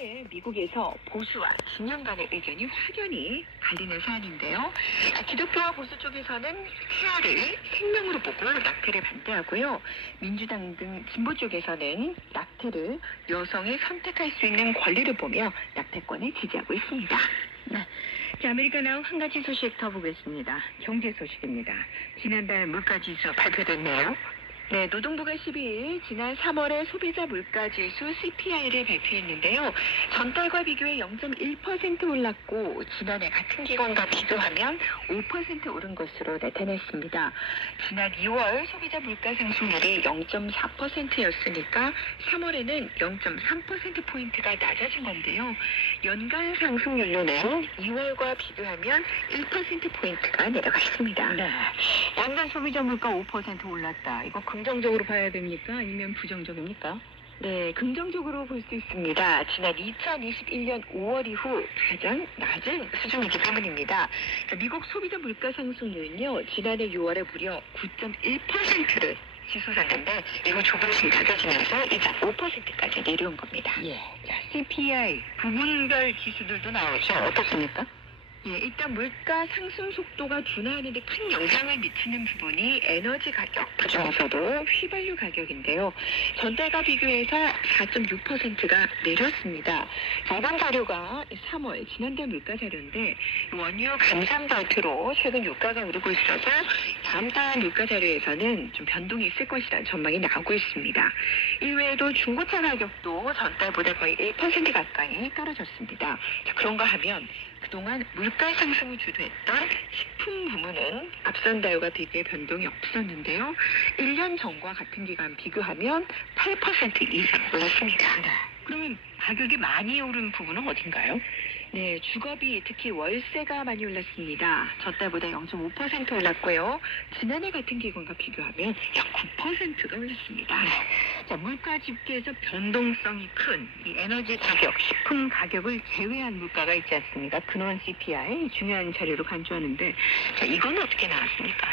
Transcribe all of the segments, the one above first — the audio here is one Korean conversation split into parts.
최근에 미국에서 보수와 진영 간의 의견이 확연히 갈리는 사안인데요. 기독교와 보수 쪽에서는 태아를 생명으로 보고 낙태를 반대하고요. 민주당 등 진보 쪽에서는 낙태를 여성이 선택할 수 있는 권리를 보며 낙태권을 지지하고 있습니다. 네. 자, 아메리카나우 한 가지 소식 더 보겠습니다. 경제 소식입니다. 지난달 물가지수 발표됐네요. 네, 노동부가 12일 지난 3월의 소비자 물가지수 CPI를 발표했는데요. 전달과 비교해 0.1% 올랐고 지난해 같은 기간과 비교하면 5% 오른 것으로 나타났습니다. 지난 2월 소비자 물가 상승률이 0.4%였으니까 3월에는 0.3%포인트가 낮아진 건데요. 연간 상승률로는 2월과 비교하면 1%포인트가 내려갔습니다. 네. 연간 소비자 물가 5% 올랐다. 이거 긍정적으로 봐야 됩니까? 아니면 부정적입니까? 네, 긍정적으로 볼 수 있습니다. 지난 2021년 5월 이후 가장 낮은 수준이기 때문입니다. 미국 소비자 물가 상승률은요, 지난해 6월에 무려 9.1%를 치솟았는데 이거 조금씩 낮아지면서 이제 5%까지 내려온 겁니다. 예. 자, CPI 부분별 지수들도 나오죠. 어떻습니까? 예, 일단 물가 상승 속도가 둔화하는 데 큰 영향을 미치는 부분이 에너지 가격, 그중에서도 휘발유 가격인데요. 전달과 비교해서 4.6%가 내렸습니다. 이번 자료가 3월 지난달 물가 자료인데 원유 감산 발표로 최근 유가가 오르고 있어서 다음 달 물가 자료에서는 좀 변동이 있을 것이라는 전망이 나오고 있습니다. 이외에도 중고차 가격도 전달보다 거의 1% 가까이 떨어졌습니다. 자, 그런가 하면 그동안 물가 상승을 주도했던 식품 부문은 앞선 달과 비교해 변동이 없었는데요. 1년 전과 같은 기간 비교하면 8% 이상 올랐습니다. 네. 그러면 가격이 많이 오른 부분은 어딘가요? 네, 주거비, 특히 월세가 많이 올랐습니다. 전달보다 0.5% 올랐고요. 지난해 같은 기간과 비교하면 약 9%가 올랐습니다. 네. 자, 물가 집계에서 변동성이 큰 이 에너지 가격, 식품 가격을 제외한 물가가 있지 않습니까? 근원 CPI 중요한 자료로 간주하는데, 자, 이건 어떻게 나왔습니까?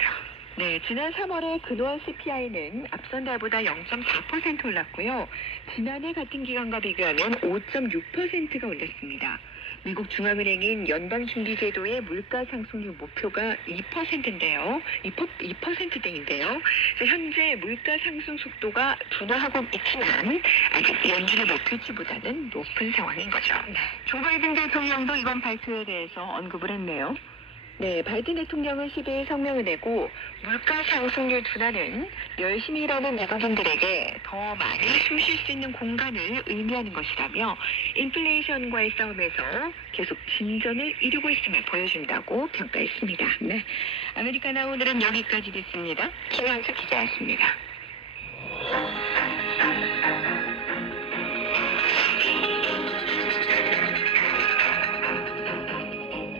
네, 지난 3월에 근원 CPI는 앞선 달보다 0.4% 올랐고요. 지난해 같은 기간과 비교하면 5.6%가 올랐습니다. 미국 중앙은행인 연방준비제도의 물가 상승률 목표가 2%인데요. 2%대인데요. 현재 물가 상승 속도가 둔화하고 있지만 아직 연준의 목표치보다는 높은 상황인 거죠. 네. 조 바이든 대통령도 이번 발표에 대해서 언급을 했네요. 네, 바이든 대통령은 12일 성명을 내고 물가 상승률 둔화는 열심히 일하는 미국인들에게 더 많이 숨 쉴 수 있는 공간을 의미하는 것이라며 인플레이션과의 싸움에서 계속 진전을 이루고 있음을 보여준다고 평가했습니다. 네, 아메리카나 오늘은 여기까지 됐습니다. 김현수 기자였습니다.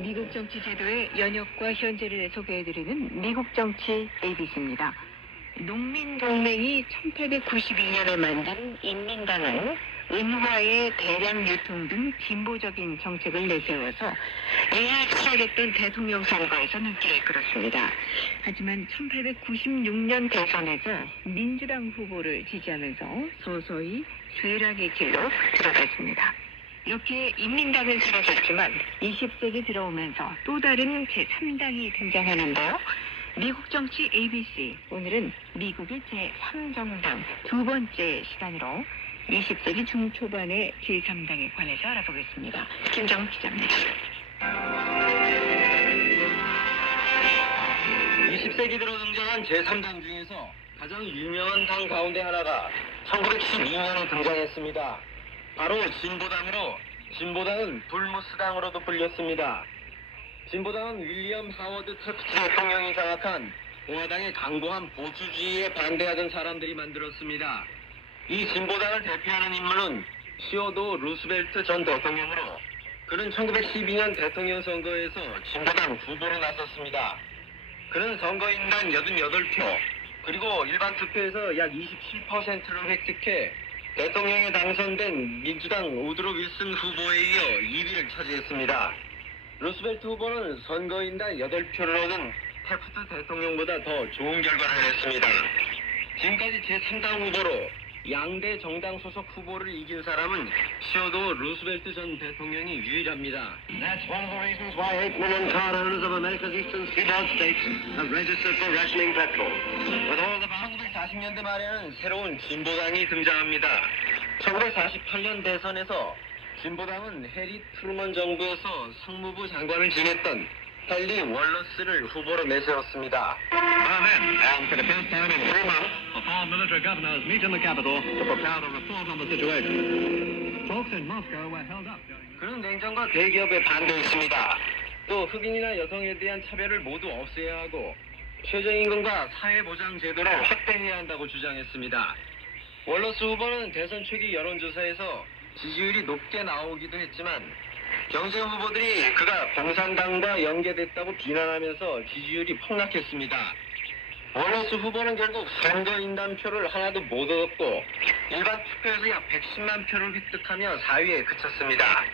미국 정치 제도의 연역과 현재를 소개해드리는 미국 정치 ABC입니다. 농민동맹이 1892년에 만든 인민당은 은화의 대량 유통 등 진보적인 정책을 내세워서 매일 치러졌던 대통령 선거에서 눈길을 끌었습니다. 하지만 1896년 대선에서 민주당 후보를 지지하면서 서서히 쇠락의 길로 들어갔습니다. 이렇게 인민당은 사라졌지만 20세기 들어오면서 또 다른 제3당이 등장하는데요. 미국 정치 ABC, 오늘은 미국의 제3정당 두 번째 시간으로 20세기 중초반의 제3당에 관해서 알아보겠습니다. 김정은 기자입니다. 20세기 들어 등장한 제3당 중에서 가장 유명한 당 가운데 하나가 1912년에 등장했습니다. 바로 진보당으로, 진보당은 불무스당으로도 불렸습니다. 진보당은 윌리엄 하워드 태프트 대통령이 장악한 공화당의 강고한 보수주의에 반대하던 사람들이 만들었습니다. 이 진보당을 대표하는 인물은 시어도 루스벨트 전 대통령으로, 그는 1912년 대통령 선거에서 진보당 후보로 나섰습니다. 그는 선거인단 88표, 그리고 일반 투표에서 약 27%를 획득해 대통령에 당선된 민주당 우드로 윌슨 후보에 이어 2위를 차지했습니다. 루스벨트 후보는 선거인단 8표를 얻은 태프트 대통령보다 더 좋은 결과를 냈습니다. 지금까지 제3당 후보로 양대 정당 소속 후보를 이긴 사람은 시어도 루스벨트 전 대통령이 유일합니다. That's one of the reasons why 8 million car owners of America's eastern seaboard states have registered for rationing petrol. With all the 1940년대 말에는 새로운 진보당이 등장합니다. 1948년 대선에서 진보당은 해리 트루먼 정부에서 상무부 장관을 지냈던 헨리 월러스를 후보로 내세웠습니다. and for the first time in 3 months, the four military governors meet in the capital to prepare a report on the situation. Talks in Moscow were held up during the... 그는 냉정과 대기업에 반대했습니다. 또 흑인이나 여성에 대한 차별을 모두 없애야 하고 최저임금과 사회보장 제도를 확대해야 한다고 주장했습니다. 월러스 후보는 대선 초기 여론조사에서 지지율이 높게 나오기도 했지만 경쟁 후보들이 그가 공산당과 연계됐다고 비난하면서 지지율이 폭락했습니다. 월러스 후보는 결국 선거인단표를 하나도 못 얻었고 일반 투표에서 약 110만 표를 획득하며 4위에 그쳤습니다.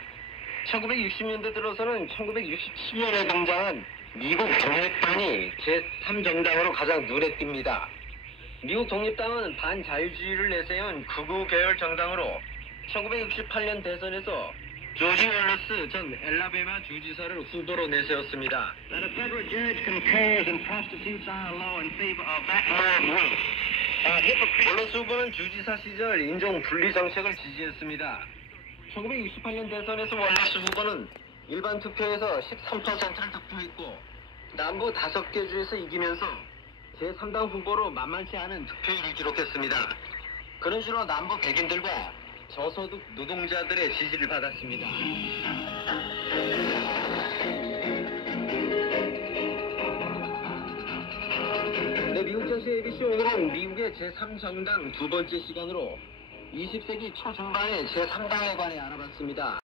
1960년대 들어서는 1967년에 등장한 미국 독립당이 제3정당으로 가장 눈에 띕니다. 미국 독립당은 반자유주의를 내세운 극우 계열 정당으로 1968년 대선에서 조지 월러스 전 엘라베마 주지사를 후보로 내세웠습니다. That a federal judge concurs in prostitutes our law in favor of that man will. 월러스 후보는 주지사 시절 인종 분리 정책을 지지했습니다. 1968년 대선에서 월러스 후보는 일반 투표에서 13%를 득표했고 남부 5개 주에서 이기면서 제3당 후보로 만만치 않은 득표율을 기록했습니다. 그런 식으로 남부 백인들과 저소득 노동자들의 지지를 받았습니다. 네, 미국 전시 ABC 오늘은 미국의 제3정당 두 번째 시간으로 20세기 초중반의 제3당에 관해 알아봤습니다.